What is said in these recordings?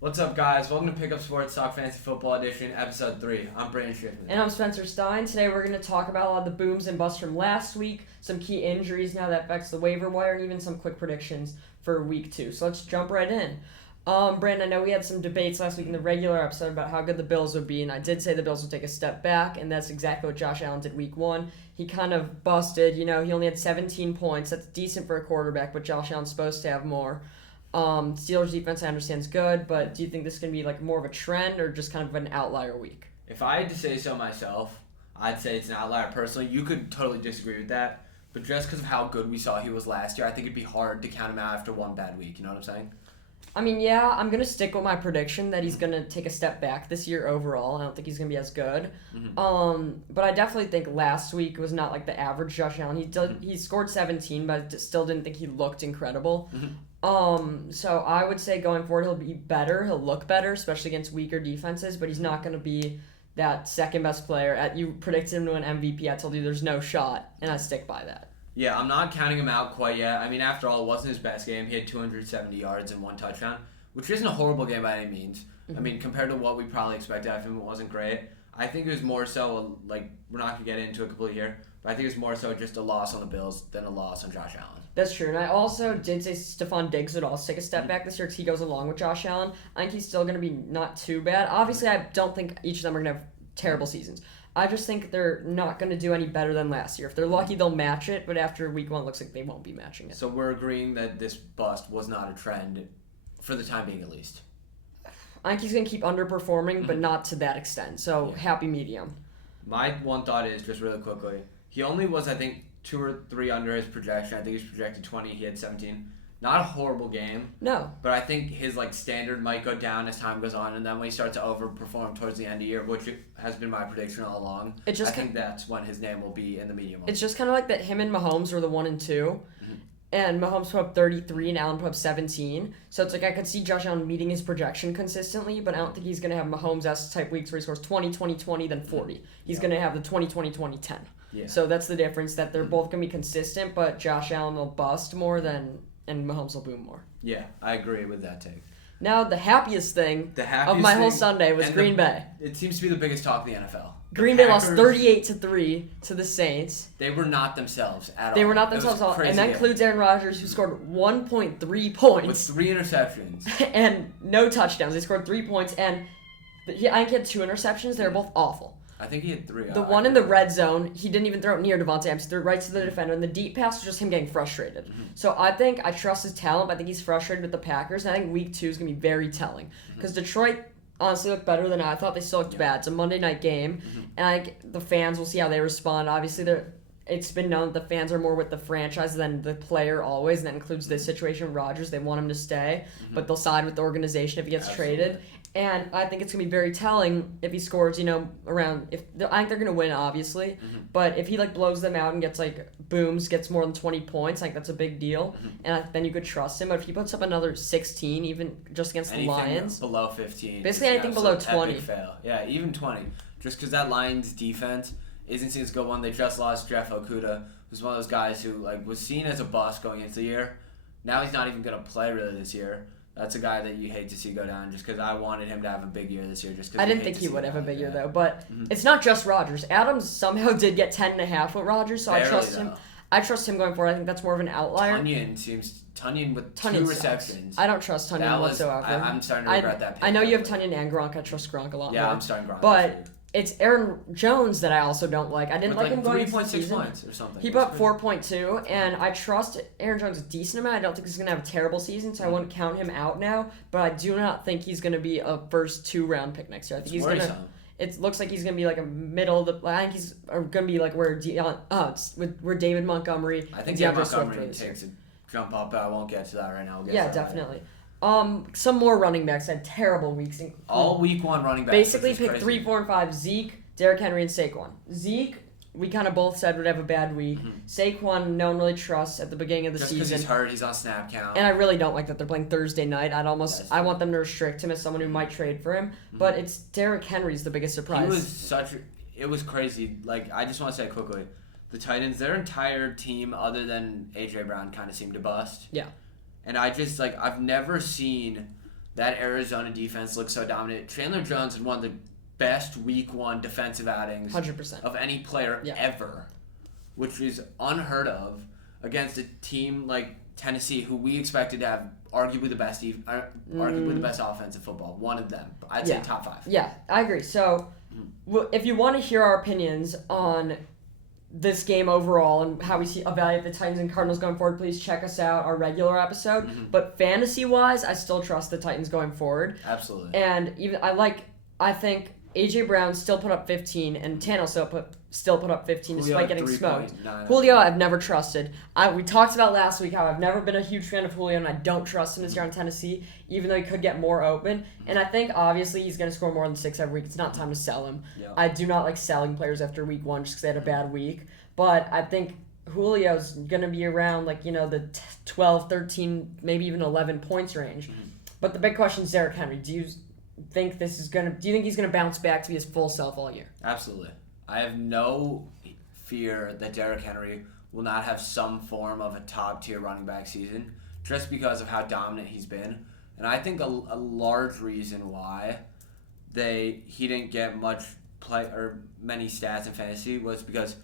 What's up, guys? Welcome to Pick Up Sports Talk Fantasy Football Edition, Episode 3. I'm Brandon Schiffman. And I'm Spencer Stein. Today we're going to talk about a lot of the booms and busts from last week, some key injuries now that affects the waiver wire, and even some quick predictions for Week 2. So let's jump right in. Brandon, I know we had some debates last week in the regular episode about how good the Bills would be, and I did say the Bills would take a step back, and that's exactly what Josh Allen did Week 1. He kind of busted. He only had 17 points. That's decent for a quarterback, but Josh Allen's supposed to have more. Steelers defense I understand is good, but do you think this is going to be like more of a trend or just kind of an outlier week? If I had to say so myself, I'd say it's an outlier personally. You could totally disagree with that, but just because of how good we saw he was last year, I think it'd be hard to count him out after one bad week. You know what I'm saying? I mean, yeah, I'm going to stick with my prediction that he's going to take a step back this year overall. I don't think he's going to be as good. But I definitely think last week was not like the average Josh Allen. He scored 17, but I still didn't think he looked incredible. So I would say going forward he'll be better. He'll look better, especially against weaker defenses, but he's not going to be that second best player. You predicted him to an MVP. I told you there's no shot, and I stick by that. Yeah, I'm not counting him out quite yet. I mean, after all, it wasn't his best game. He had 270 yards and one touchdown, which isn't a horrible game by any means. I mean, compared to what we probably expected of him, it wasn't great. I think it was more so, like, we're not going to get into it completely here, but I think it was more so just a loss on the Bills than a loss on Josh Allen. That's true, and I also did say Stephon Diggs would also take a step back this year because he goes along with Josh Allen. I think he's still going to be not too bad. Obviously, I don't think each of them are going to have terrible seasons. I just think they're not going to do any better than last year. If they're lucky, they'll match it, but after Week 1, it looks like they won't be matching it. So we're agreeing that this bust was not a trend, for the time being at least. I think he's going to keep underperforming, but not to that extent. So, happy medium. My one thought is, just really quickly, he only was, I think, 2 or 3 under his projection. I think he was projected 20. He had 17. Not a horrible game. No. But I think his standard might go down as time goes on, and then when he starts to overperform towards the end of the year, which has been my prediction all along, I think that's when his name will be in the medium. It's just kind of like that him and Mahomes were the 1 and 2. And Mahomes put up 33 and Allen put up 17. So it's like I could see Josh Allen meeting his projection consistently, but I don't think he's going to have Mahomes-esque type weeks where he scores 20, 20, 20, then 40. He's going to have the 20, 20, 20, 10. Yeah. So that's the difference, that they're both going to be consistent, but Josh Allen will bust more and Mahomes will boom more. Yeah, I agree with that take. Now, the happiest thing of my whole Sunday was Green Bay. It seems to be the biggest talk in the NFL. Green Bay lost 38-3 to the Saints. They were not themselves at all. They were not themselves at all. And that includes Aaron Rodgers, who scored 1.3 points. With 3 interceptions. And no touchdowns. They scored 3 points. And I think he had 2 interceptions. They were both awful. I think he had 3. The one in the red zone, he didn't even throw it near Devontae Adams. He threw it right to the defender. And the deep pass was just him getting frustrated. So I think I trust his talent, but I think he's frustrated with the Packers. And I think Week 2 is going to be very telling. Because Detroit honestly looked better than I thought. They still looked bad. It's a Monday night game. And I think the fans will see how they respond. Obviously, it's been known that the fans are more with the franchise than the player always. And that includes this situation with Rodgers. They want him to stay. But they'll side with the organization if he gets traded. And I think it's going to be very telling if he scores, around... I think they're going to win, obviously. But if he, blows them out and gets, gets more than 20 points, I think that's a big deal. And then you could trust him. But if he puts up another 16, even just against the Lions... below 15. Basically anything below 20. Fail. Yeah, even 20. Just because that Lions defense isn't seen as a good one. They just lost Jeff Okudah, who's one of those guys who, was seen as a bust going into the year. Now he's not even going to play, really, this year. That's a guy that you hate to see go down just because I wanted him to have a big year this year. I didn't think he would have a big year, though. But it's not just Rodgers. Adams somehow did get 10.5 with Rodgers, so I trust him. I trust him going forward. I think that's more of an outlier. Tunyon with 2 receptions. I don't trust Tunyon whatsoever. I'm starting to regret that pick. I know you have Tunyon and Gronk. I trust Gronk a lot more. Yeah, I'm starting Gronk. But it's Aaron Jones that I also don't like. I didn't like him going into the season. 3.6 points or something. He put up 4.2, and I trust Aaron Jones a decent amount. I don't think he's going to have a terrible season, so I wouldn't count him out now. But I do not think he's going to be a first 2-round pick next year. I think he's going to. It looks like he's going to be a middle of the. I think he's going to be where David Montgomery. I think David Montgomery takes a jump up, but I won't get to that right now. Yeah, definitely. Some more running backs had terrible weeks. All Week 1 running backs. Basically, pick 3, 4, and 5. Zeke, Derrick Henry, and Saquon. Zeke, we kind of both said would have a bad week. Saquon, no one really trusts at the beginning of the season. Just because he's hurt, he's on snap count. And I really don't like that they're playing Thursday night. I want them to restrict him as someone who might trade for him. But it's Derrick Henry's the biggest surprise. It was crazy. I just want to say quickly, the Titans, their entire team, other than A.J. Brown, kind of seemed to bust. Yeah. And I've never seen That Arizona defense looks so dominant. Chandler Jones had one of the best week 1 defensive outings 100%. of any player ever, which is unheard of against a team like Tennessee, who we expected to have arguably the best offense in football. One of them. I'd say top 5. Yeah, I agree. So, if you want to hear our opinions on this game overall and how we evaluate the Titans and Cardinals going forward, please check us out, our regular episode. But fantasy-wise, I still trust the Titans going forward. Absolutely. And I think A.J. Brown still put up 15, and Tannehill still put up 15 despite getting smoked. Julio, I've never trusted. We talked about last week how I've never been a huge fan of Julio, and I don't trust him this year on Tennessee, even though he could get more open. And I think, obviously, he's going to score more than 6 every week. It's not time to sell him. Yeah. I do not like selling players after week 1 just because they had a bad week. But I think Julio's going to be around, the 12, 13, maybe even 11 points range. But the big question is Derrick Henry. Do you think he's going to bounce back to be his full self all year? Absolutely. I have no fear that Derrick Henry will not have some form of a top-tier running back season just because of how dominant he's been. And I think a large reason why he didn't get much play or many stats in fantasy was because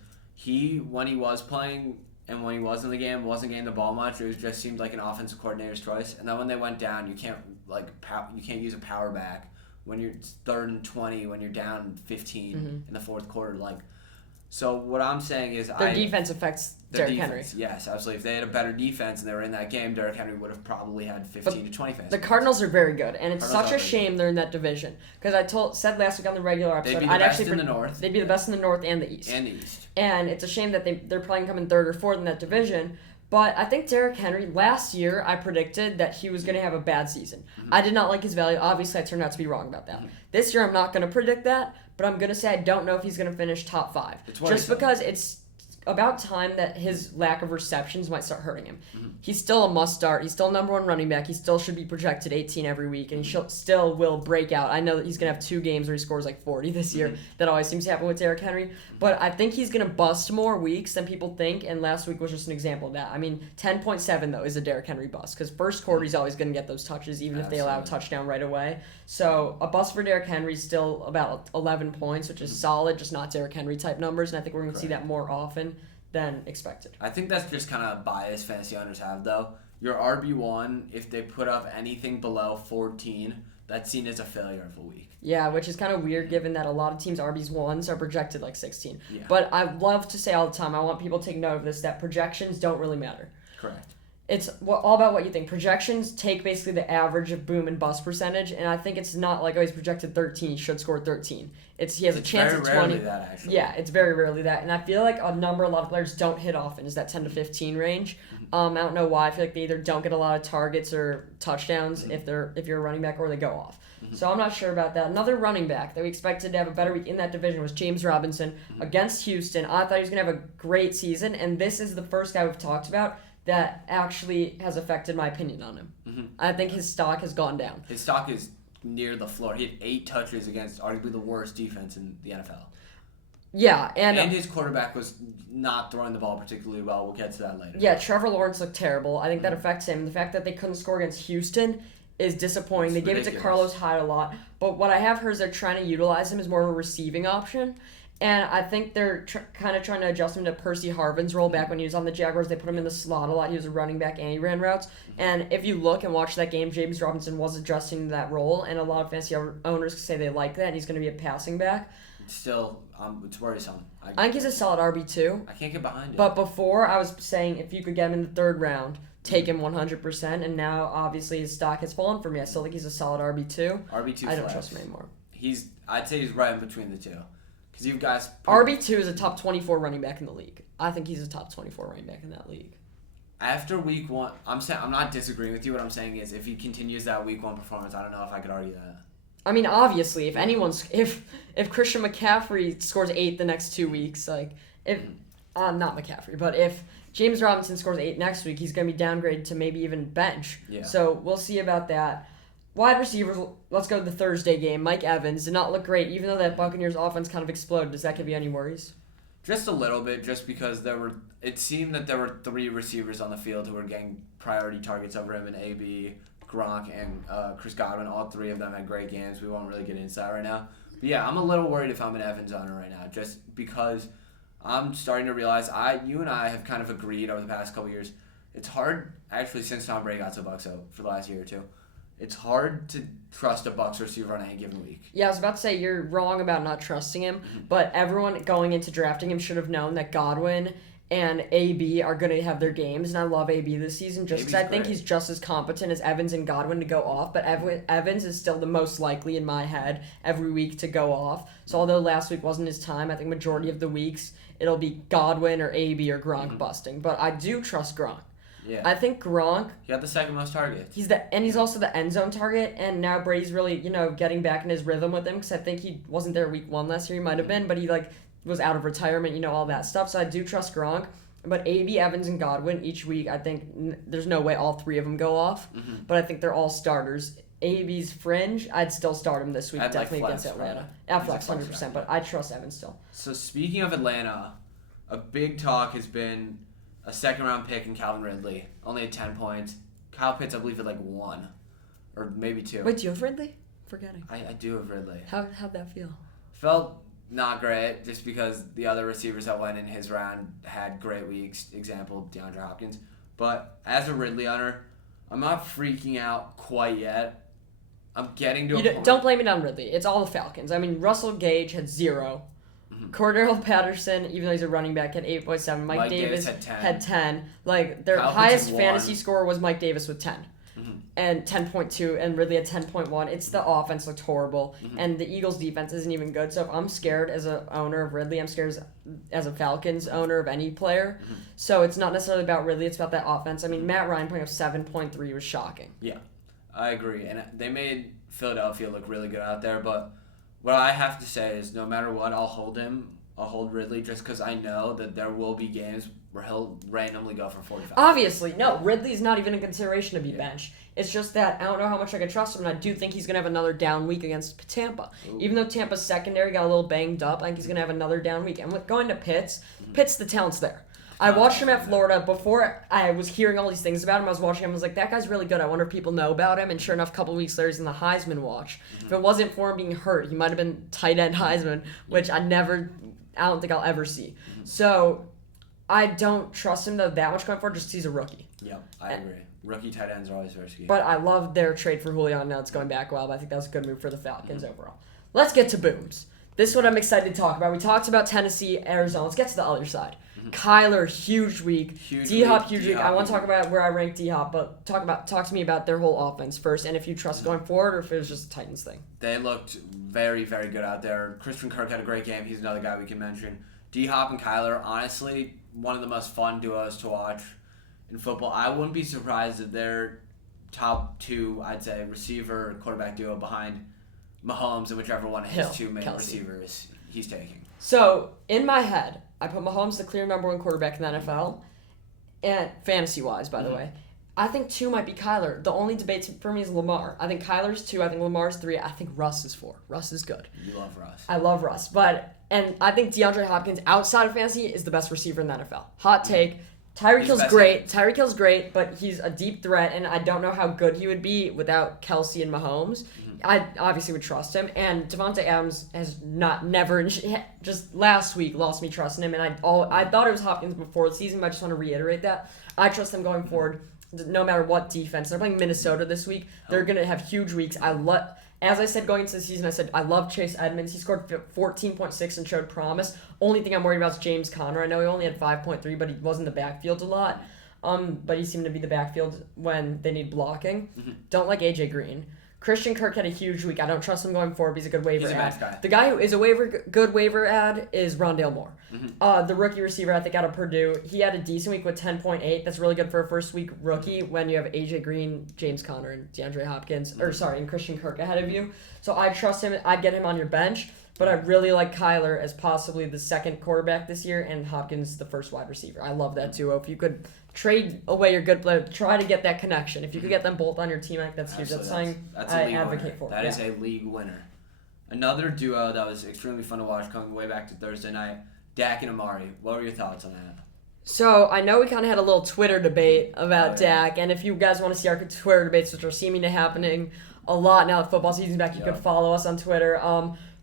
when he was playing and when he was in the game, wasn't getting the ball much. It just seemed like an offensive coordinator's choice. And then when they went down, you can't use a power back when you're 3rd and 20, when you're down 15 in the fourth quarter. So what I'm saying is their defense affects Derrick Henry. Yes, absolutely. If they had a better defense and they were in that game, Derrick Henry would have probably had 15 to 20 fantasy. The Cardinals are very good, and it's such a shame they're in that division. Because said last week on the regular episode, they'd be the best in the North. They'd be the best in the North and the East. And it's a shame that they're probably coming 3rd or 4th in that division. But I think Derrick Henry, last year, I predicted that he was going to have a bad season. I did not like his value. Obviously, I turned out to be wrong about that. This year, I'm not going to predict that, but I'm going to say I don't know if he's going to finish top 5. Just because it's about time that his lack of receptions might start hurting him. He's still a must-start. He's still number 1 running back. He still should be projected 18 every week, and he still will break out. I know that he's going to have 2 games where he scores 40 this year. That always seems to happen with Derrick Henry. But I think he's going to bust more weeks than people think, and last week was just an example of that. 10.7, though, is a Derrick Henry bust, because first quarter he's always going to get those touches, even if they allow a touchdown right away. So a bust for Derrick Henry is still about 11 points, which is solid, just not Derrick Henry-type numbers, and I think we're going to see that more often than expected. I think that's just kind of a bias fantasy owners have, though. Your RB1, if they put up anything below 14, that's seen as a failure of a week. Yeah, which is kind of weird given that a lot of teams' RB1s are projected 16. Yeah. But I love to say all the time, I want people to take note of this, that projections don't really matter. Correct. It's all about what you think. Projections take basically the average of boom and bust percentage, and I think it's not like, he's projected 13, he should score 13. He has a chance at 20. It's very rarely that, actually. Yeah, it's very rarely that. And I feel like a number a lot of players don't hit often is that 10 to 15 range. I don't know why. I feel like they either don't get a lot of targets or touchdowns if you're a running back, or they go off. So I'm not sure about that. Another running back that we expected to have a better week in that division was James Robinson against Houston. I thought he was going to have a great season, and this is the first guy we've talked about that actually has affected my opinion on him. I think his stock has gone down. His stock is near the floor. He had 8 touches against arguably the worst defense in the NFL. Yeah, and his quarterback was not throwing the ball particularly well. We'll get to that later. Yeah, Trevor Lawrence looked terrible. I think that affects him. The fact that they couldn't score against Houston is disappointing. They gave it to Carlos Hyde a lot. But what I have heard is they're trying to utilize him as more of a receiving option. And I think they're kind of trying to adjust him to Percy Harvin's role. Back when he was on the Jaguars, they put him in the slot a lot. He was a running back and he ran routes. And if you look and watch that game, James Robinson was adjusting to that role. And a lot of fantasy owners say they like that, and he's going to be a passing back. Still, it's worrisome. I think he's a solid RB2. I can't get behind it. But before, I was saying if you could get him in the 3rd round, take him 100%. And now, obviously, his stock has fallen for me. I still think he's a solid RB2. RB2 I don't trust him anymore. I'd say he's right in between the two. Because you guys... RB2 is a top 24 running back in the league. I think he's a top 24 running back in that league. After week 1, I'm not disagreeing with you. What I'm saying is if he continues that week 1 performance, I don't know if I could argue that. Obviously, if Christian McCaffrey scores 8 the next 2 weeks, not McCaffrey, but if James Robinson scores 8 next week, he's going to be downgraded to maybe even bench. Yeah. So we'll see about that. Wide receivers, let's go to the Thursday game. Mike Evans did not look great, even though that Buccaneers offense kind of exploded. Does that give you any worries? Just a little bit, just because it seemed that there were 3 receivers on the field who were getting priority targets over him, and AB, Gronk and Chris Godwin. All three of them had great games. We won't really get into that right now. But yeah, I'm a little worried if I'm an Evans owner right now, just because I'm starting to realize you and I have kind of agreed over the past couple years. It's hard, actually, since Tom Brady got to the Bucs for the last year or two. It's hard to trust a Bucs receiver on any given week. Yeah, I was about to say you're wrong about not trusting him, but everyone going into drafting him should have known that Godwin and AB are going to have their games, and I love AB this season just because I think he's just as competent as Evans and Godwin to go off, but Evans is still the most likely in my head every week to go off. So although last week wasn't his time, I think majority of the weeks it'll be Godwin or AB or Gronk busting, but I do trust Gronk. Yeah. I think Gronk... He got the second most targets. He's also the end zone target, and now Brady's really, getting back in his rhythm with him, because I think he wasn't there week 1 last year. He might have been, but he, was out of retirement, all that stuff. So I do trust Gronk. But AB, Evans, and Godwin, each week, I think there's no way all three of them go off. But I think they're all starters. AB's fringe, I'd still start him this week, definitely against Atlanta. At flex, 100%, but I trust Evans still. So speaking of Atlanta, a big talk has been a second-round pick in Calvin Ridley. Only at 10 points. Kyle Pitts, I believe, at 1. Or maybe 2. Wait, do you have Ridley? Forgetting. I do have Ridley. How'd that feel? Felt not great, just because the other receivers that went in his round had great weeks. Example, DeAndre Hopkins. But as a Ridley owner, I'm not freaking out quite yet. I'm getting to a point. Don't blame it on Ridley. It's all the Falcons. I mean, Russell Gage had 0. Cordell Patterson, even though he's a running back, had 8.7. Mike Davis had 10. Their Kyle highest Pitts fantasy 1. score was Mike Davis with 10. And 10.2, and Ridley at 10.1. It's the offense looked horrible, and the Eagles' defense isn't even good. So if I'm scared as an owner of Ridley, I'm scared as a Falcons owner of any player. So it's not necessarily about Ridley, it's about that offense. I mean, Matt Ryan putting up 7.3 was shocking. Yeah, I agree. And they made Philadelphia look really good out there, but what I have to say is no matter what, I'll hold Ridley just because I know that there will be games where he'll randomly go for 45. Obviously, no, Ridley's not even in consideration to be benched. It's just that I don't know how much I can trust him, and I do think he's going to have another down week against Tampa. Ooh. Even though Tampa's secondary got a little banged up, I think he's going to have another down week. And with going to Pitts, the talent's there. I watched him at Florida before I was hearing all these things about him. I was watching him. I was like, that guy's really good. I wonder if people know about him. And sure enough, a couple weeks later, he's in the Heisman watch. If it wasn't for him being hurt, he might have been tight end Heisman, which I don't think I'll ever see. So I don't trust him though that much going forward just because he's a rookie. Yeah, I agree. Rookie tight ends are always risky. But I love their trade for Julio. Now it's going back well, but I think that was a good move for the Falcons overall. Let's get to booms. This is what I'm excited to talk about. We talked about Tennessee, Arizona. Let's get to the other side. Kyler, huge week. D-Hop, huge week. I want to talk about where I rank D-Hop, but talk to me about their whole offense first, and if you trust going forward, or if it was just a Titans thing. They looked very, very good out there. Christian Kirk had a great game. He's another guy we can mention. D-Hop and Kyler, honestly, one of the most fun duos to watch in football. I wouldn't be surprised if they're top 2, I'd say, receiver and quarterback duo behind Mahomes and whichever one of his 2 main receivers he's taking. So, in my head, I put Mahomes the clear number 1 quarterback in the NFL, and fantasy-wise, by the way. I think 2 might be Kyler. The only debate for me is Lamar. I think Kyler's 2. I think Lamar's 3. I think Russ is 4. Russ is good. You love Russ. I love Russ. And I think DeAndre Hopkins, outside of fantasy, is the best receiver in the NFL. Hot take. Tyreek Hill's great. Tyreek Hill's great, but he's a deep threat, and I don't know how good he would be without Kelsey and Mahomes. I obviously would trust him, and Devontae Adams has never just last week lost me trusting him, and I thought it was Hopkins before the season, but I just want to reiterate that I trust them going forward, no matter what defense. They're playing Minnesota this week. They're gonna have huge weeks. As I said going into the season, I said I love Chase Edmonds. He scored 14.6 and showed promise. Only thing I'm worried about is James Conner. I know he only had 5.3, but he was in the backfield a lot. But he seemed to be the backfield when they need blocking. Don't like AJ Green. Christian Kirk had a huge week. I don't trust him going forward. But he's a good waiver ad. Nice guy. The guy who is a good waiver ad is Rondale Moore. The rookie receiver, I think, out of Purdue. He had a decent week with 10.8. That's really good for a first week rookie when you have AJ Green, James Conner, and DeAndre Hopkins, and Christian Kirk ahead of you. So I trust him. I'd get him on your bench. But I really like Kyler as possibly the second quarterback this year, and Hopkins the first wide receiver. I love that duo. If you could trade away your good player, try to get that connection. If you could get them both on your team, I think that's huge. That's something I advocate for. That is a league winner. Another duo that was extremely fun to watch coming way back to Thursday night, Dak and Amari. What were your thoughts on that? So I know we kind of had a little Twitter debate about Dak, and if you guys want to see our Twitter debates, which are seeming to happening a lot now that football season's back, you could follow us on Twitter.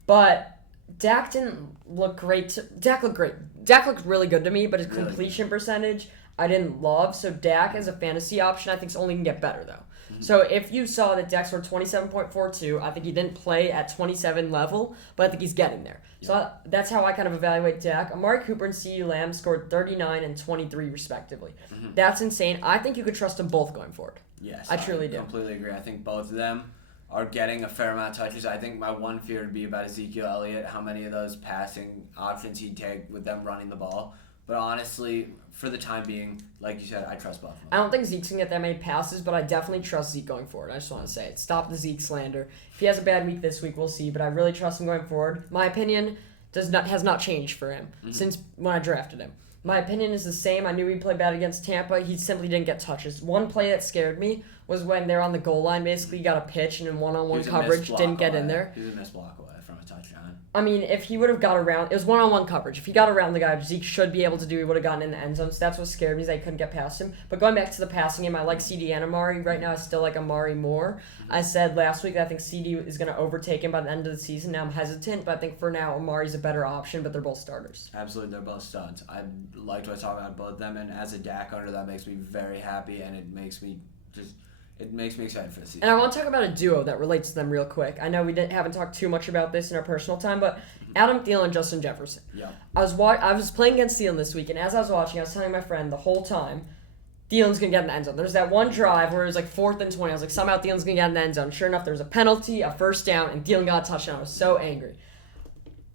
But Dak didn't look great. Dak looked great. Dak looked really good to me, but his completion percentage I didn't love. So Dak as a fantasy option, I think is only going to get better though. So if you saw that Dak scored 27.42, I think he didn't play at 27 level, but I think he's getting there. So that's how I kind of evaluate Dak. Amari Cooper and CeeDee Lamb scored 39 and 23 respectively. That's insane. I think you could trust them both going forward. Yes, I truly do. Completely agree. I think both of them are getting a fair amount of touches. I think my one fear would be about Ezekiel Elliott, how many of those passing options he'd take with them running the ball. But honestly, for the time being, like you said, I trust Buffalo. I don't think Zeke's going to get that many passes, but I definitely trust Zeke going forward. I just want to say it. Stop the Zeke slander. If he has a bad week this week, we'll see, but I really trust him going forward. My opinion has not changed for him since when I drafted him. My opinion is the same. I knew he'd play bad against Tampa. He simply didn't get touches. One play that scared me was when they're on the goal line. Basically, he got a pitch and in one-on-one coverage didn't get in there. He was a missed block away from a touchdown. I mean, if he would have got around, it was one-on-one coverage. If he got around the guy, Zeke should be able to do. He would have gotten in the end zone. So that's what scared me, is I couldn't get past him. But going back to the passing game, I like CD and Amari. Right now, I still like Amari more. I said last week that I think CD is going to overtake him by the end of the season. Now I'm hesitant, but I think for now, Amari's a better option, but they're both starters. Absolutely, they're both studs. I liked what I saw about both of them, and as a Dak owner, that makes me very happy, and it makes me excited for the season. And I want to talk about a duo that relates to them real quick. I know we haven't talked too much about this in our personal time, but Adam Thielen and Justin Jefferson. Yeah. I was playing against Thielen this week, and as I was watching, I was telling my friend the whole time, Thielen's going to get in the end zone. There's that one drive where it was like 4th and 20. I was like, somehow Thielen's going to get in the end zone. Sure enough, there was a penalty, a first down, and Thielen got a touchdown. I was so angry.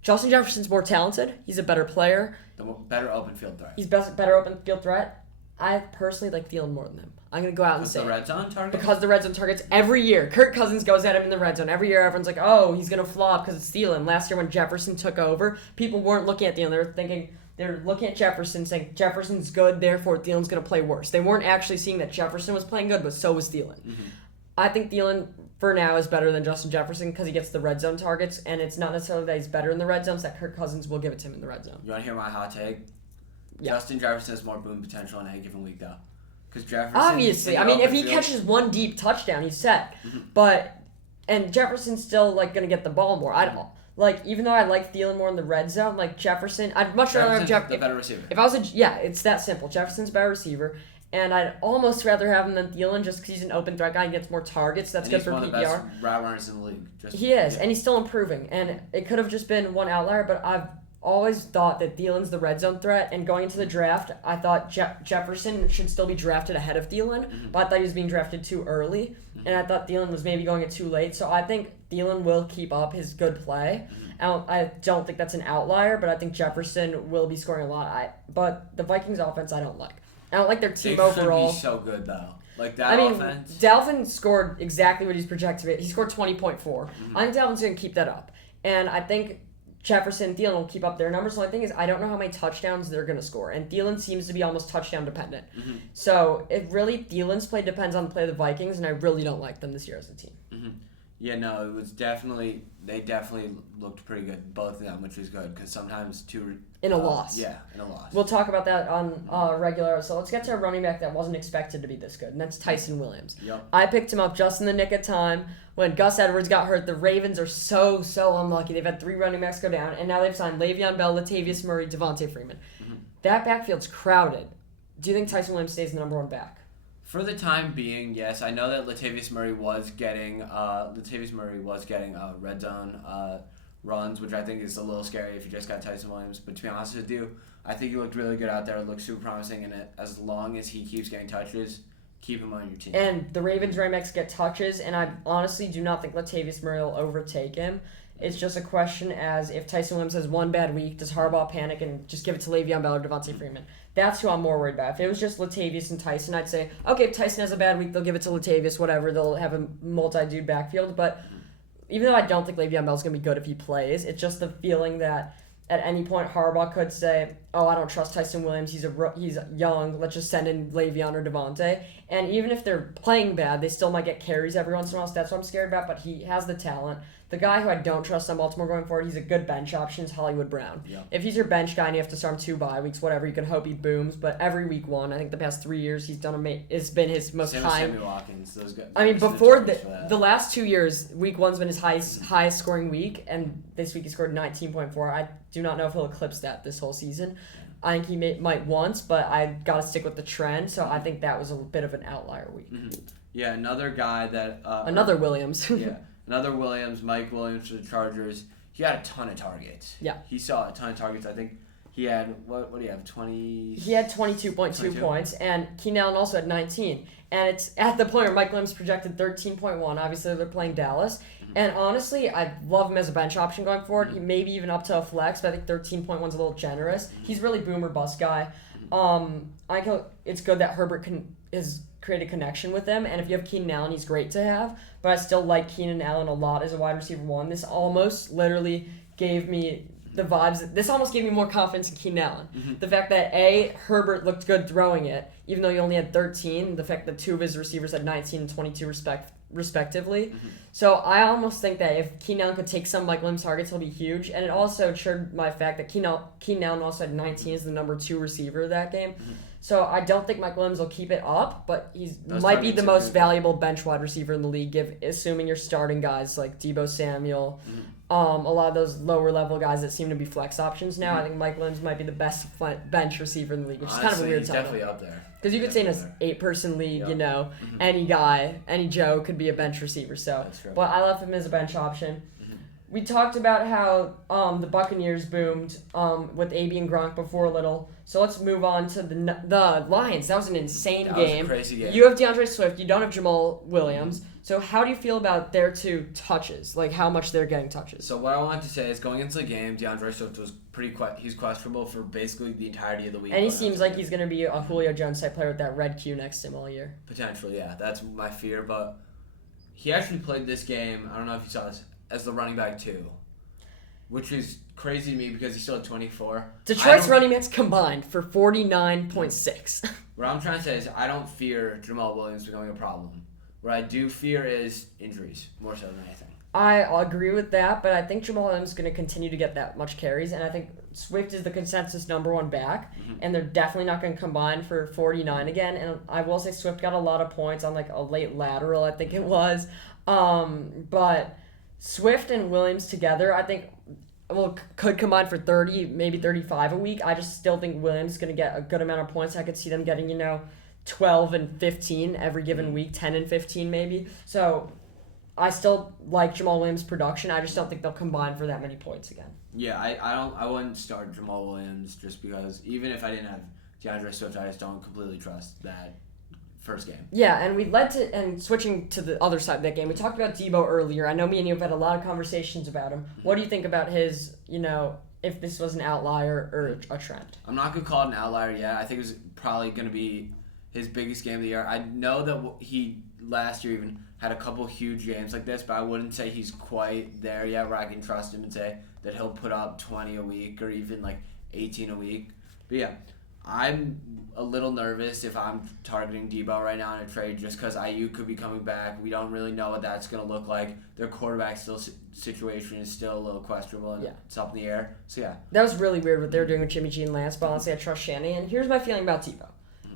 Justin Jefferson's more talented. He's a better player. The better open field threat. He's better open field threat. I personally like Thielen more than him. I'm going to go out and say the red zone target? Because the red zone targets every year. Kirk Cousins goes at him in the red zone. Every year everyone's like, oh, he's going to flop because it's Thielen. Last year when Jefferson took over, people weren't looking at Thielen. They're looking at Jefferson saying Jefferson's good, therefore Thielen's going to play worse. They weren't actually seeing that Jefferson was playing good, but so was Thielen. I think Thielen, for now, is better than Justin Jefferson because he gets the red zone targets, and it's not necessarily that he's better in the red zone, it's that Kirk Cousins will give it to him in the red zone. You want to hear my hot take? Yeah. Justin Jefferson has more boom potential in any given week, though. Because Jefferson... Obviously. I mean, if he catches one deep touchdown, he's set. And Jefferson's still, going to get the ball more. Even though I like Thielen more in the red zone, Jefferson, I'd much rather have Jefferson. The better receiver. If I was it's that simple. Jefferson's a better receiver, and I'd almost rather have him than Thielen just because he's an open threat guy and gets more targets. That's good for PPR. He's one of the best route runners in the league. He is, and he's still improving. And it could have just been one outlier, but I've always thought that Thielen's the red zone threat, and going into the draft, I thought Jefferson should still be drafted ahead of Thielen, but I thought he was being drafted too early, and I thought Thielen was maybe going it too late, so I think Thielen will keep up his good play. I don't think that's an outlier, but I think Jefferson will be scoring a lot. But the Vikings offense I don't like. I don't like their team overall. It should be so good, though. Offense. Dalvin scored exactly what he's projected. He scored 20.4. I think Dalvin's going to keep that up. And I think Jefferson and Thielen will keep up their numbers. The only thing is I don't know how many touchdowns they're going to score. And Thielen seems to be almost touchdown dependent. So Thielen's play depends on the play of the Vikings, and I really don't like them this year as a team. Yeah, no, it was they definitely looked pretty good, both of them, which was good, because sometimes in a loss. Yeah, in a loss. We'll talk about that on regular. So let's get to a running back that wasn't expected to be this good, and that's Tyson Williams. Yep. I picked him up just in the nick of time when Gus Edwards got hurt. The Ravens are so unlucky. They've had 3 running backs go down, and now they've signed Le'Veon Bell, Latavius Murray, Devontae Freeman. That backfield's crowded. Do you think Tyson Williams stays the number 1 back? For the time being, yes. I know that Latavius Murray was getting red zone runs, which I think is a little scary if you just got Tyson Williams. But to be honest with you, I think he looked really good out there. It looked super promising, and as long as he keeps getting touches, keep him on your team. And the Ravens running backs get touches, and I honestly do not think Latavius Murray will overtake him. It's just a question as if Tyson Williams has one bad week, does Harbaugh panic and just give it to Le'Veon Bell or Devontae Freeman? That's who I'm more worried about. If it was just Latavius and Tyson, I'd say, okay, if Tyson has a bad week, they'll give it to Latavius, whatever. They'll have a multi-dude backfield. But even though I don't think Le'Veon Bell's going to be good if he plays, it's just the feeling that at any point Harbaugh could say, I don't trust Tyson Williams. He's young. Let's just send in Le'Veon or Devontae. And even if they're playing bad, they still might get carries every once in a while. So that's what I'm scared about. But he has the talent. The guy who I don't trust on Baltimore going forward, he's a good bench option, is Hollywood Brown. Yeah. If he's your bench guy and you have to start him 2 bye weeks, whatever, you can hope he booms. But every week 1, I think the past 3 years, he's done it's been his most high. Sammy Watkins, those guys. I mean, before the last 2 years, week 1's been his highest scoring week, and this week he scored 19.4. I do not know if he'll eclipse that this whole season. I think he might once, but I got to stick with the trend, so I think that was a bit of an outlier week. Mm-hmm. Yeah, another guy that... another Williams. Yeah, another Williams, Mike Williams for the Chargers. He had a ton of targets. Yeah. He saw a ton of targets. I think he had, what do you have, 20... He had 22.2 points, and Keenan Allen also had 19. And it's at the point where Mike Williams projected 13.1. Obviously, they're playing Dallas. And honestly, I love him as a bench option going forward. He maybe even up to a flex, but I think 13.1 is a little generous. He's really boom or bust guy. It's good that Herbert is create a connection with them, and if you have Keenan Allen, he's great to have. But I still like Keenan Allen a lot as a wide receiver 1. This almost literally gave me the vibes. This almost gave me more confidence in Keenan Allen. Mm-hmm. The fact that Herbert looked good throwing it, even though he only had 13. The fact that 2 of his receivers had 19 and 22 respectively. Mm-hmm. So I almost think that if Keenan Allen could take some Mike Williams targets, he'll be huge. And it also cheered my fact that Keenan Allen also had 19 as the number 2 receiver that game. Mm-hmm. So I don't think Mike Williams will keep it up, but might be the most valuable bench wide receiver in the league, assuming you're starting guys like Deebo Samuel, a lot of those lower level guys that seem to be flex options now. I think Mike Williams might be the best bench receiver in the league, which is kind of a weird title. Definitely up there. Because you could say in an 8-person league, any guy, any Joe could be a bench receiver. So, but I love him as a bench option. We talked about how the Buccaneers boomed with AB and Gronk before a little. So let's move on to the Lions. That was an insane game. That was a crazy game. You have DeAndre Swift. You don't have Jamal Williams. So how do you feel about their 2 touches? Like how much they're getting touches? So what I wanted to say is going into the game, DeAndre Swift was he's questionable for basically the entirety of the week. And he seems like he's going to be a Julio Jones type player with that red Q next to him all year. Potentially, yeah. That's my fear. But he actually played this game, I don't know if you saw this, as the running back 2, which is crazy to me because he's still at 24. Detroit's running backs combined for 49.6. What I'm trying to say is I don't fear Jamal Williams becoming a problem. What I do fear is injuries, more so than anything. I agree with that, but I think Jamal Williams is going to continue to get that much carries, and I think Swift is the consensus number 1 back, and they're definitely not going to combine for 49 again. And I will say Swift got a lot of points on like a late lateral, I think it was. But Swift and Williams together, I think, could combine for 30, maybe 35 a week. I just still think Williams is going to get a good amount of points. I could see them getting, 12 and 15 every given week, 10 and 15 maybe. So I still like Jamal Williams' production. I just don't think they'll combine for that many points again. Yeah, I wouldn't start Jamal Williams just because even if I didn't have DeAndre Swift, I just don't completely trust that first game. Yeah, and switching to the other side of that game, we talked about Deebo earlier. I know me and you have had a lot of conversations about him. What do you think about his, if this was an outlier or a trend? I'm not going to call it an outlier yet. I think it was probably going to be his biggest game of the year. I know that he last year even had a couple huge games like this, but I wouldn't say he's quite there yet where I can trust him and say that he'll put up 20 a week or even like 18 a week. But yeah, I'm a little nervous if I'm targeting Deebo right now in a trade just because Ayuk could be coming back. We don't really know what that's going to look like. Their quarterback situation is still a little questionable and it's up in the air. So yeah. That was really weird what they were doing with Jimmy G and Lance, but honestly I trust Shanahan. Here's my feeling about Deebo.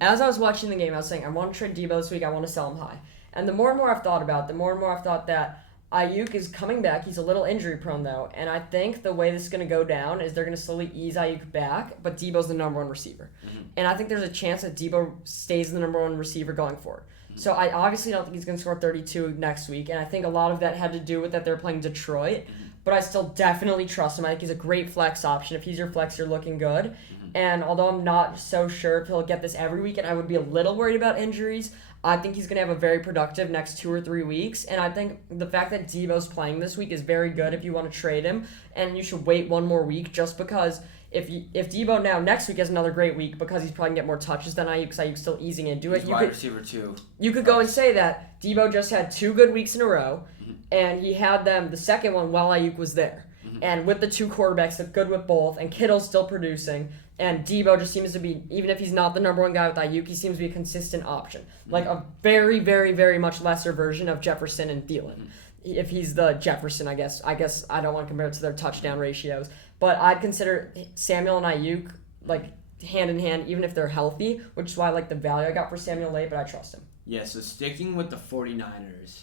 As I was watching the game, I was saying, I want to trade Deebo this week. I want to sell him high. And the more and more I've thought about it, the more and more I've thought that Ayuk is coming back. He's a little injury prone, though. And I think the way this is going to go down is they're going to slowly ease Ayuk back, but Deebo's the number 1 receiver. And I think there's a chance that Deebo stays the number 1 receiver going forward. So I obviously don't think he's going to score 32 next week. And I think a lot of that had to do with that they're playing Detroit. But I still definitely trust him. I think he's a great flex option. If he's your flex, you're looking good. And although I'm not so sure if he'll get this every week, and I would be a little worried about injuries, I think he's going to have a very productive next 2 or 3 weeks. And I think the fact that Deebo's playing this week is very good if you want to trade him. And you should wait 1 more week just because if Deebo now next week has another great week because he's probably going to get more touches than Ayuk because Ayuk's still easing into it. He's wide receiver 2. You could go and say that Deebo just had 2 good weeks in a row, and he had them the second one while Ayuk was there. And with the two quarterbacks, they're good with both. And Kittle's still producing. And Debo just seems to be, even if he's not the number one guy with Ayuk, he seems to be a consistent option. Like a very, very, very much lesser version of Jefferson and Thielen. If he's the Jefferson, I guess I don't want to compare it to their touchdown ratios. But I'd consider Samuel and Ayuk like hand in hand, even if they're healthy, which is why I like the value I got for Samuel late, but I trust him. Yeah, so sticking with the 49ers,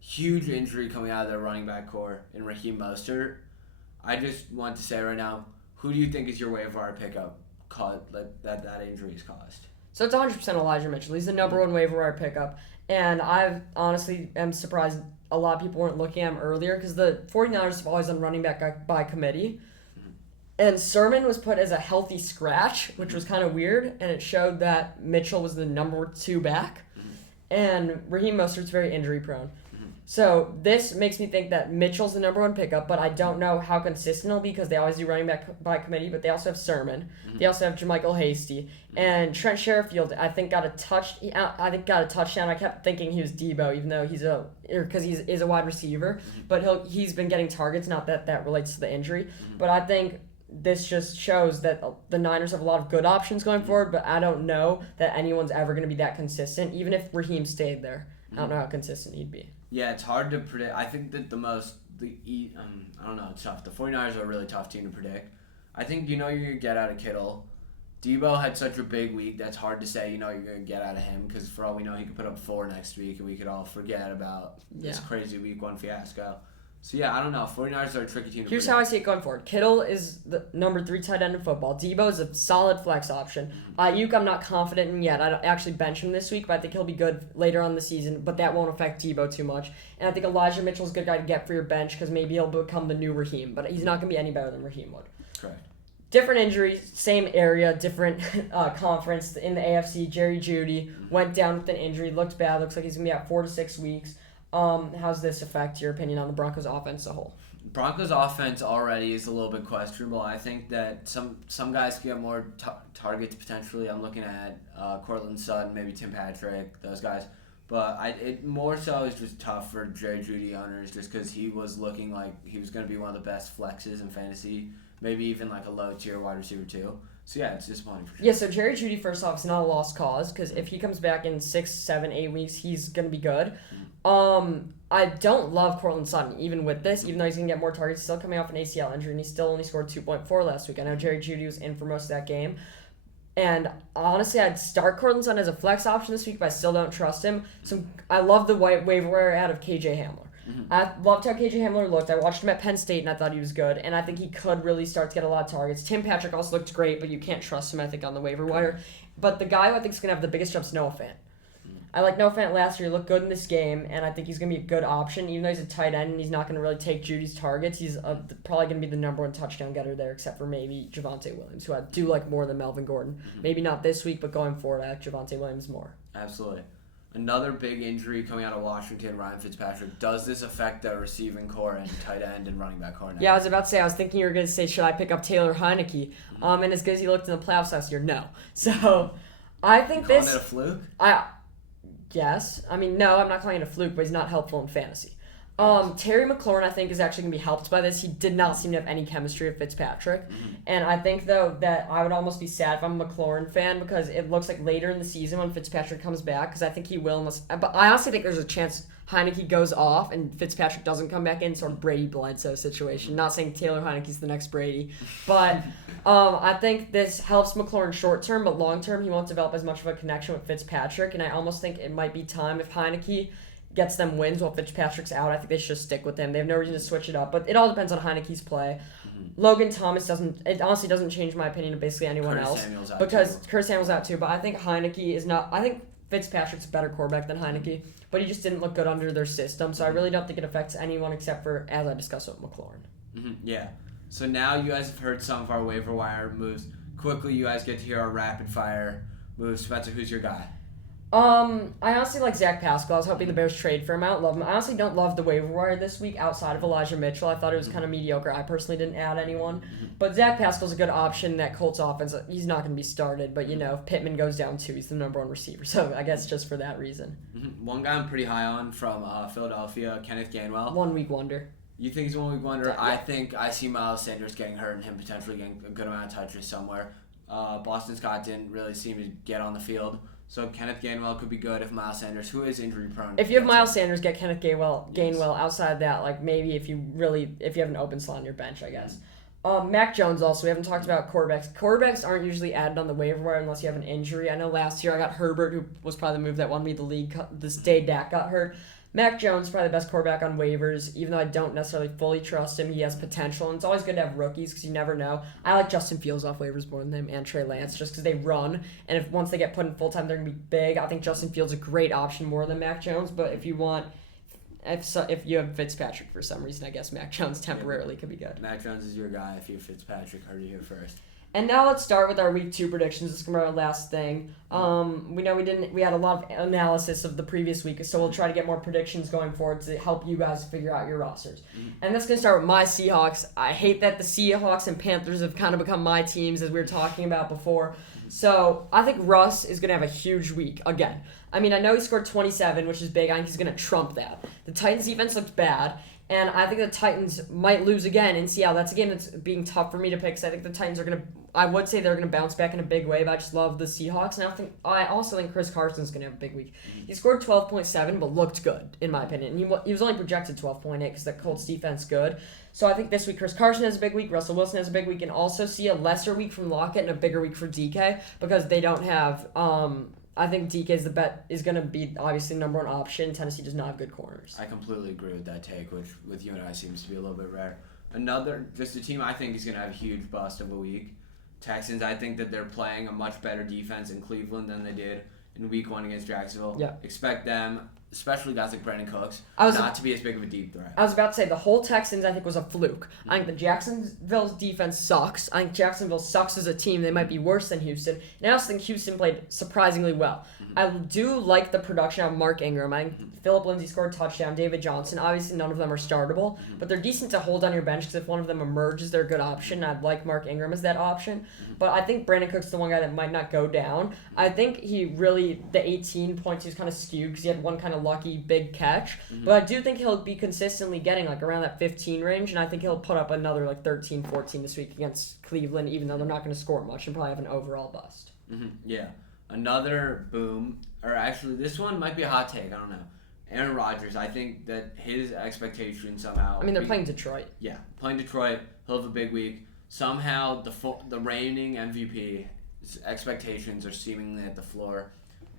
huge injury coming out of their running back core in Raheem Mostert. I just want to say right now, who do you think is your waiver wire pickup that injury has caused? So it's 100% Elijah Mitchell. He's the number one waiver wire pickup. And I honestly am surprised a lot of people weren't looking at him earlier because the 49ers have always done running back by committee. And Sermon was put as a healthy scratch, which was kind of weird. And it showed that Mitchell was the number 2 back. And Raheem Mostert's very injury prone. So this makes me think that Mitchell's the number 1 pickup, but I don't know how consistent he'll be because they always do running back by committee, but they also have Sermon. They also have Jermichael Hasty. And Trent Sherfield, I think got a touchdown. I kept thinking he was Debo, even though he's a wide receiver. But he's been getting targets, not that relates to the injury. But I think this just shows that the Niners have a lot of good options going forward, but I don't know that anyone's ever going to be that consistent, even if Raheem stayed there. I don't know how consistent he'd be. Yeah, it's hard to predict. I think that I don't know, it's tough. The 49ers are a really tough team to predict. I think you're going to get out of Kittle. Debo had such a big week, that's hard to say you're going to get out of him because for all we know, he could put up 4 next week and we could all forget about this crazy week 1 fiasco. So, yeah, I don't know. 49ers are a tricky team to Here's predict. how I see it going forward. Kittle is the number 3 tight end in football. Debo is a solid flex option. Ayuk, I'm not confident in yet. I don't actually bench him this week, but I think he'll be good later on in the season, but that won't affect Debo too much. And I think Elijah Mitchell's a good guy to get for your bench because maybe he'll become the new Raheem, but he's not going to be any better than Raheem would. Correct. Different injuries, same area, different conference. In the AFC, Jerry Jeudy went down with an injury, looked bad, looks like he's going to be out 4 to 6 weeks. How's this affect your opinion on the Broncos offense as a whole? Broncos offense already is a little bit questionable. I think that some guys can get more targets potentially. I'm looking at Cortland Sutton, maybe Tim Patrick, those guys. But it more so is just tough for Jerry Jeudy owners just because he was looking like he was going to be one of the best flexes in fantasy, maybe even like a low-tier wide receiver too. So, yeah, it's disappointing for sure. Yeah, so Jerry Jeudy, first off, is not a lost cause because if he comes back in 6, 7, 8 weeks, he's going to be good. I don't love Cortland Sutton, even with this, even though he's going to get more targets. He's still coming off an ACL injury, and he still only scored 2.4 last week. I know Jerry Jeudy was in for most of that game. And honestly, I'd start Cortland Sutton as a flex option this week, but I still don't trust him. So I love the waiver wire out of KJ Hamler. I loved how KJ Hamler looked. I watched him at Penn State, and I thought he was good. And I think he could really start to get a lot of targets. Tim Patrick also looked great, but you can't trust him, I think, on the waiver wire. But the guy who I think is going to have the biggest jump is Noah Fant. I like Noah Fant last year. He looked good in this game, and I think he's going to be a good option. Even though he's a tight end and he's not going to really take Judy's targets, he's probably going to be the number 1 touchdown getter there, except for maybe Javonte Williams, who I do like more than Melvin Gordon. Maybe not this week, but going forward, I like Javonte Williams more. Absolutely. Another big injury coming out of Washington, Ryan Fitzpatrick. Does this affect the receiving core and tight end and running back core now? Yeah, I was about to say, I was thinking you were going to say, should I pick up Taylor Heineke? And as good as he looked in the playoffs last year, no. So, I think Calling it a fluke? Yes. I mean, no, I'm not calling it a fluke, but he's not helpful in fantasy. Terry McLaurin, I think, is actually going to be helped by this. He did not seem to have any chemistry with Fitzpatrick. And I think, though, that I would almost be sad if I'm a McLaurin fan because it looks like later in the season when Fitzpatrick comes back, because I think he will. But I honestly think there's a chance Heineke goes off and Fitzpatrick doesn't come back in, sort of Brady Bledsoe situation. Not saying Taylor Heineke's the next Brady. But I think this helps McLaurin short term, but long term he won't develop as much of a connection with Fitzpatrick. And I almost think it might be time if Heineke gets them wins while Fitzpatrick's out. I think they should stick with him. They have no reason to switch it up. But it all depends on Heineke's play. Logan Thomas honestly doesn't change my opinion of basically anyone else. Because Curtis Samuel's out too. But I think Heineke is not. I think Fitzpatrick's a better quarterback than Heineke. But he just didn't look good under their system. So I really don't think it affects anyone except for, as I discussed with McLaurin. Yeah. So now you guys have heard some of our waiver wire moves. Quickly, you guys get to hear our rapid fire moves. Spencer, who's your guy? I honestly like Zach Pascal. I was hoping the Bears trade for him. I don't love him. I honestly don't love the waiver wire this week outside of Elijah Mitchell. I thought it was kind of mediocre. I personally didn't add anyone. But Zach Pascal's a good option. That Colts offense, he's not going to be started. But, if Pittman goes down too, he's the number 1 receiver. So I guess just for that reason. One guy I'm pretty high on from Philadelphia, Kenneth Gainwell. 1 week wonder. You think he's a 1 week wonder? Yeah. I think I see Miles Sanders getting hurt and him potentially getting a good amount of touches somewhere. Boston Scott didn't really seem to get on the field. So Kenneth Gainwell could be good if Miles Sanders, who is injury prone. If you have Miles Sanders, get Kenneth Gainwell. Outside of that, like maybe if you have an open slot on your bench, I guess. Mac Jones also. We haven't talked about quarterbacks. Quarterbacks aren't usually added on the waiver wire unless you have an injury. I know last year I got Herbert, who was probably the move that won me the league. This day Dak got hurt. Mac Jones probably the best quarterback on waivers, even though I don't necessarily fully trust him. He has potential, and it's always good to have rookies because you never know. I like Justin Fields off waivers more than him and Trey Lance just because they run, and if once they get put in full-time, they're going to be big. I think Justin Fields is a great option more than Mac Jones, but if you you have Fitzpatrick for some reason, I guess Mac Jones temporarily could be good. Mac Jones is your guy if you have Fitzpatrick. Heard you here first. And now let's start with our week 2 predictions. This is going to be our last thing. We know we had a lot of analysis of the previous week, so we'll try to get more predictions going forward to help you guys figure out your rosters. And that's going to start with my Seahawks. I hate that the Seahawks and Panthers have kind of become my teams, as we were talking about before. So I think Russ is going to have a huge week again. I mean, I know he scored 27, which is big. I think he's going to trump that. The Titans' defense looks bad. And I think the Titans might lose again in Seattle. That's a game that's being tough for me to pick because I think the Titans are going to – I would say they're going to bounce back in a big way, but I just love the Seahawks. And I also think Chris Carson's going to have a big week. He scored 12.7, but looked good, in my opinion. And he was only projected 12.8 because the Colts' defense good. So I think this week Chris Carson has a big week, Russell Wilson has a big week, and also see a lesser week from Lockett and a bigger week for DK because they don't have I think DK is going to be obviously the number 1 option. Tennessee does not have good corners. I completely agree with that take, which with you and I seems to be a little bit rare. Just a team I think is going to have a huge bust of a week. Texans, I think that they're playing a much better defense in Cleveland than they did in week 1 against Jacksonville. Yeah. Expect them, especially guys like Brandon Cooks, not to be as big of a deep threat. I was about to say the whole Texans I think was a fluke. I think the Jacksonville's defense sucks. I think Jacksonville sucks as a team. They might be worse than Houston. And I also think Houston played surprisingly well. I do like the production of Mark Ingram. I think Phillip Lindsay scored a touchdown. David Johnson. Obviously, none of them are startable, but they're decent to hold on your bench because if one of them emerges, they're a good option. I'd like Mark Ingram as that option. But I think Brandon Cook's the one guy that might not go down. I think the 18 points is kind of skewed because he had one kind of lucky big catch. But I do think he'll be consistently getting like around that 15 range, and I think he'll put up another like 13, 14 this week against Cleveland, even though they're not going to score much and probably have an overall bust. Yeah. Another boom, or actually this one might be a hot take, I don't know. Aaron Rodgers, I think that his expectations somehow... I mean, they're playing Detroit. Yeah, playing Detroit, he'll have a big week. Somehow the reigning MVP expectations are seemingly at the floor.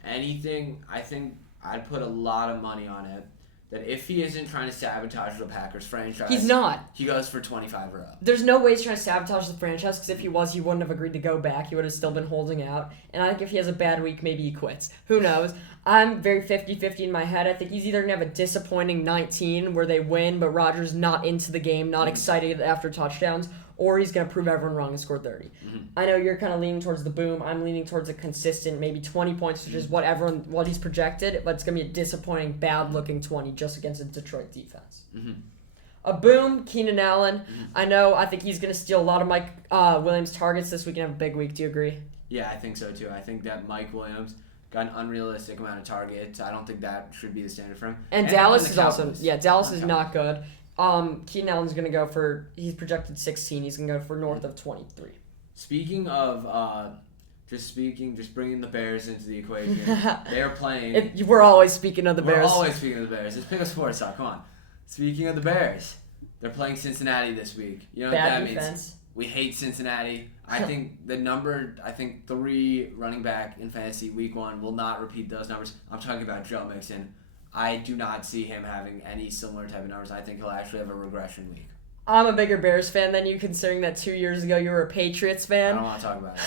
Anything, I think I'd put a lot of money on it. That if he isn't trying to sabotage the Packers franchise... He's not. He goes for 25 or up. There's no way he's trying to sabotage the franchise because if he was, he wouldn't have agreed to go back. He would have still been holding out. And I think if he has a bad week, maybe he quits. Who knows? I'm very 50-50 in my head. I think he's either going to have a disappointing 19 where they win, but Rodgers not into the game, not excited after touchdowns, or he's going to prove everyone wrong and score 30. I know you're kind of leaning towards the boom. I'm leaning towards a consistent, maybe 20 points, which is what he's projected, but it's going to be a disappointing, bad-looking 20 just against a Detroit defense. A boom, Keenan Allen. I think he's going to steal a lot of Mike Williams' targets this week and have a big week. Do you agree? Yeah, I think so, too. I think that Mike Williams got an unrealistic amount of targets. I don't think that should be the standard for him. And Dallas is also... Yeah, Dallas is not good. Keenan Allen's going to go for... He's projected 16. He's going to go for north of 23. Speaking of... Just bringing the Bears into the equation. They are playing... We're always speaking of the Bears. We're always speaking of the Bears. It's Pick a Sports Talk. Come on. Speaking of the Bears, they're playing Cincinnati this week. You know what that defense. Means? We hate Cincinnati. I think 3 running back in fantasy week 1 will not repeat those numbers. I'm talking about Joe Mixon. I do not see him having any similar type of numbers. I think he'll actually have a regression week. I'm a bigger Bears fan than you, considering that 2 years ago you were a Patriots fan. I don't want to talk about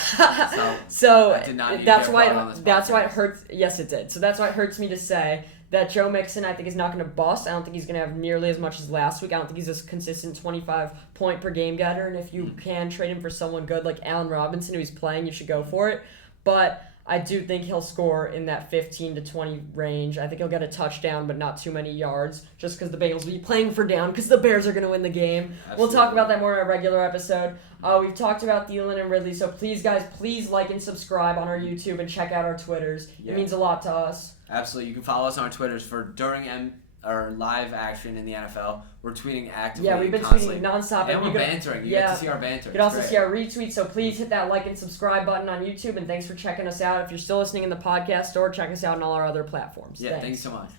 it. So I did not need that's to why it hurts. Yes, it did. So that's why it hurts me to say that Joe Mixon, I think, is not going to bust. I don't think he's going to have nearly as much as last week. I don't think he's a consistent 25-point per game getter. And if you can trade him for someone good like Allen Robinson, who he's playing, you should go for it. But I do think he'll score in that 15 to 20 range. I think he'll get a touchdown, but not too many yards, just because the Bengals will be playing for down because the Bears are going to win the game. Absolutely. We'll talk about that more in a regular episode. We've talked about Thielen and Ridley, so please, guys, like and subscribe on our YouTube and check out our Twitters. Yeah. It means a lot to us. Absolutely. You can follow us on our Twitters for during or live action in the NFL. We're tweeting actively. Yeah, we've been constantly. tweeting nonstop. And we're bantering. You get to see our banter. You can also see our retweets, so please hit that like and subscribe button on YouTube, and thanks for checking us out. If you're still listening in the podcast store, check us out on all our other platforms. Yeah, thanks so much.